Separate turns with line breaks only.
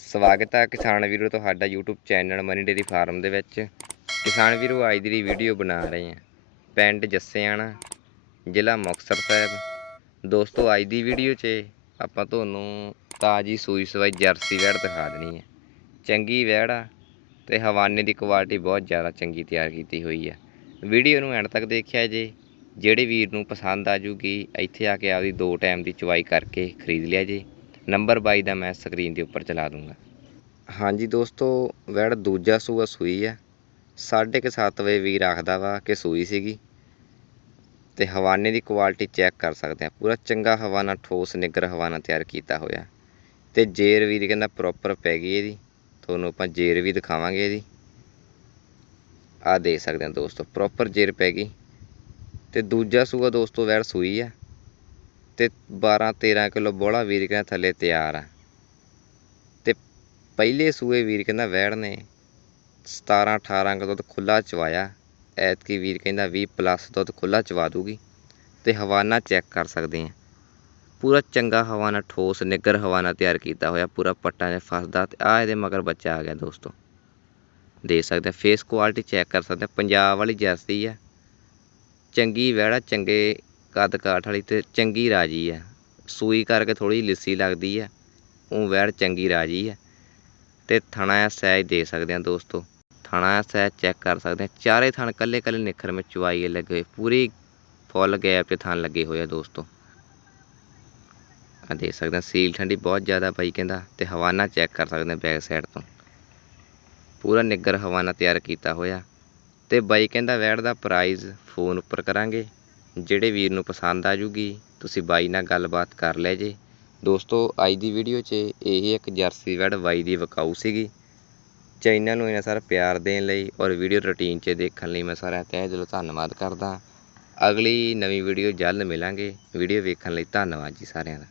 ਸਵਾਗਤ ਹੈ ਕਿਸਾਨ ਵੀਰੋ ਤੁਹਾਡਾ YouTube channel Mani dairy farm ਦੇ ਵਿੱਚ। ਕਿਸਾਨ ਵੀਰੋ, ਅੱਜ ਦੀ ਵੀਡੀਓ ਬਣਾ ਰਹੇ ਹਾਂ। ਪਿੰਡ ਜੱਸਿਆਣਾ, ਜ਼ਿਲ੍ਹਾ ਮੁਕਤਸਰ ਸਾਹਿਬ। ਦੋਸਤੋ, ਅੱਜ ਦੀ ਵੀਡੀਓ 'ਚ ਆਪਾਂ ਤੁਹਾਨੂੰ ਤਾਜੀ ਸੂਈ ਸਵਾਈ ਜਰਸੀ ਵੈੜ ਦਿਖਾ ਦੇਣੀ ਹੈ। ਚੰਗੀ ਵੈੜ ਆ ਤੇ ਹਵਾਨੇ ਦੀ ਕੁਆਲਿਟੀ ਬਹੁਤ ਜ਼ਿਆਦਾ ਚੰਗੀ ਤਿਆਰ ਕੀਤੀ ਹੋਈ ਆ। ਵੀਡੀਓ ਨੂੰ ਐਂਡ ਤੱਕ ਦੇਖਿਆ ਜੇ। ਜਿਹੜੇ ਵੀਰ ਨੂੰ ਪਸੰਦ ਆ ਜੂਗੀ, ਇੱਥੇ ਆ ਕੇ ਆਪਦੀ ਦੋ ਟਾਈਮ ਦੀ ਚਵਾਈ ਕਰਕੇ ਖਰੀਦ ਲਿਆ ਜੇ। ਨੰਬਰ ਬਾਈ ਦਾ ਮੈਂ ਸਕਰੀਨ ਦੇ ਉੱਪਰ ਚਲਾ ਦੂੰਗਾ। ਹਾਂਜੀ ਦੋਸਤੋ, ਵੈੜ ਦੂਜਾ ਸੂਆ ਸੂਈ ਆ। ਸਾਢੇ ਕੁ ਸੱਤ ਵਜੇ ਵੀਰ ਆਖਦਾ ਵਾ ਕਿ ਸੂਈ ਸੀਗੀ। ਤੇ ਹਵਾਨੇ ਦੀ ਕੁਆਲਿਟੀ ਚੈੱਕ ਕਰ ਸਕਦੇ ਆ। ਪੂਰਾ ਚੰਗਾ ਹਵਾਨਾ, ਠੋਸ ਨਿੱਗਰ ਹਵਾਨਾ ਤਿਆਰ ਕੀਤਾ ਹੋਇਆ। ਤੇ ਜੇਰ ਵੀਰ ਕਹਿੰਦਾ ਪ੍ਰੋਪਰ ਪੈ ਗਈ ਇਹਦੀ। ਤੁਹਾਨੂੰ ਆਪਾਂ ਜੇਰ ਵੀ ਦਿਖਾਵਾਂਗੇ ਇਹਦੀ। ਆ ਦੇਖ ਸਕਦੇ ਆ ਦੋਸਤੋ ਪ੍ਰੋਪਰ ਜੇਰ ਪੈ ਗਈ। ਤੇ ਦੂਜਾ ਸੂਆ ਦੋਸਤੋ ਵੈੜ ਸੂਈ ਆ। ਅਤੇ ਬਾਰ੍ਹਾਂ ਤੇਰ੍ਹਾਂ ਕਿਲੋ ਬੋਲਾ ਵੀਰ ਕਹਿੰਦਾ ਥੱਲੇ ਤਿਆਰ ਆ। ਅਤੇ ਪਹਿਲੇ ਸੂਏ ਵੀਰ ਕਹਿੰਦਾ ਵੈੜ ਨੇ 17 18 ਕਿਲੋ ਦੁੱਧ ਖੁੱਲ੍ਹਾ ਚਵਾਇਆ। ਐਤਕੀ ਵੀਰ ਕਹਿੰਦਾ ਵੀਹ ਪਲੱਸ ਦੁੱਧ ਖੁੱਲ੍ਹਾ ਚਵਾ ਦੂਗੀ ਅਤੇ ਹਵਾਨਾ ਚੈੱਕ ਕਰ ਸਕਦੇ ਹਾਂ ਪੂਰਾ ਚੰਗਾ ਹਵਾਨਾ ਠੋਸ ਨਿੱਗਰ ਹਵਾਨਾ ਤਿਆਰ ਕੀਤਾ ਹੋਇਆ, ਪੂਰਾ ਪੱਟਾਂ 'ਚ ਫਸਦਾ ਅਤੇ ਆਹ ਇਹਦੇ ਮਗਰ ਬੱਚਾ ਆ ਗਿਆ ਦੋਸਤੋ। ਦੇਖ ਸਕਦੇ ਆ ਫੇਸ ਕੁਆਲਿਟੀ ਚੈੱਕ ਕਰ ਸਕਦੇ ਪੰਜਾਬ ਵਾਲੀ ਜਰਸੀ ਆ। ਚੰਗੀ ਵੈੜਾ ਚੰਗੇ ਕੱਦ ਕਾਠ ਵਾਲੀ ਤੇ ਚੰਗੀ ਰਾਜੀ ਆ। ਸੂਈ ਕਰਕੇ ਥੋੜੀ ਲਿੱਸੀ ਲੱਗਦੀ ਆ। ਉਹ ਵੈੜ ਚੰਗੀ ਰਾਜੀ ਆ। ਤੇ ਥਣਾ ਆ ਸਹਿਜ ਦੇ ਸਕਦੇ ਆ ਦੋਸਤੋ। ਥਣਾ ਆ ਸਹਿਜ ਚੈੱਕ ਕਰ ਸਕਦੇ ਆ। ਚਾਰੇ ਥਣ ਕੱਲੇ ਕੱਲੇ ਨਿਖਰ ਵਿੱਚ ਚਵਾਈ ਲੱਗੇ ਹੋਏ। ਪੂਰੀ ਫੁੱਲ ਗੈਪ ਤੇ ਥਣ ਲੱਗੇ ਹੋਏ ਆ ਦੋਸਤੋ। ਆ ਦੇਖ ਸਕਦੇ ਆ, ਸੀਲ ਠੰਡੀ ਬਹੁਤ ਜ਼ਿਆਦਾ ਬਾਈ ਕਹਿੰਦਾ। ਤੇ ਹਵਾਨਾ ਚੈੱਕ ਕਰ ਸਕਦੇ ਆ ਬੈਕ ਸਾਈਡ ਤੋਂ। ਪੂਰਾ ਨਿੱਗਰ ਹਵਾਨਾ ਤਿਆਰ ਕੀਤਾ ਹੋਇਆ। ਤੇ ਬਾਈ ਕਹਿੰਦਾ ਵੈੜ ਦਾ ਪ੍ਰਾਈਜ਼ ਫੋਨ ਉੱਪਰ ਕਰਾਂਗੇ। ਜਿਹੜੇ ਵੀਰ ਨੂੰ ਪਸੰਦ ਆ ਜੂਗੀ, ਤੁਸੀਂ ਬਾਈ ਨਾਲ ਗੱਲਬਾਤ ਕਰ ਲੈ ਜੇ। ਦੋਸਤੋ, ਅੱਜ ਦੀ ਵੀਡੀਓ 'ਚ ਇਹ ਇੱਕ ਜਰਸੀ ਵੈਡ ਬਾਈ ਦੀ ਵਿਕਾਊ ਸੀਗੀ। ਚੈਨਲ ਨੂੰ ਇਹਨਾਂ ਸਾਰਾ ਪਿਆਰ ਦੇਣ ਲਈ ਔਰ ਵੀਡੀਓ ਰੁਟੀਨ 'ਚ ਦੇਖਣ ਲਈ ਮੈਂ ਸਾਰਿਆਂ ਤਹਿ ਦਿਲੋਂ, ਧੰਨਵਾਦ ਕਰਦਾ। ਅਗਲੀ ਨਵੀਂ ਵੀਡੀਓ ਜਲਦ ਮਿਲਾਂਗੇ। ਵੀਡੀਓ ਵੇਖਣ ਲਈ ਧੰਨਵਾਦ ਜੀ ਸਾਰਿਆਂ ਦਾ।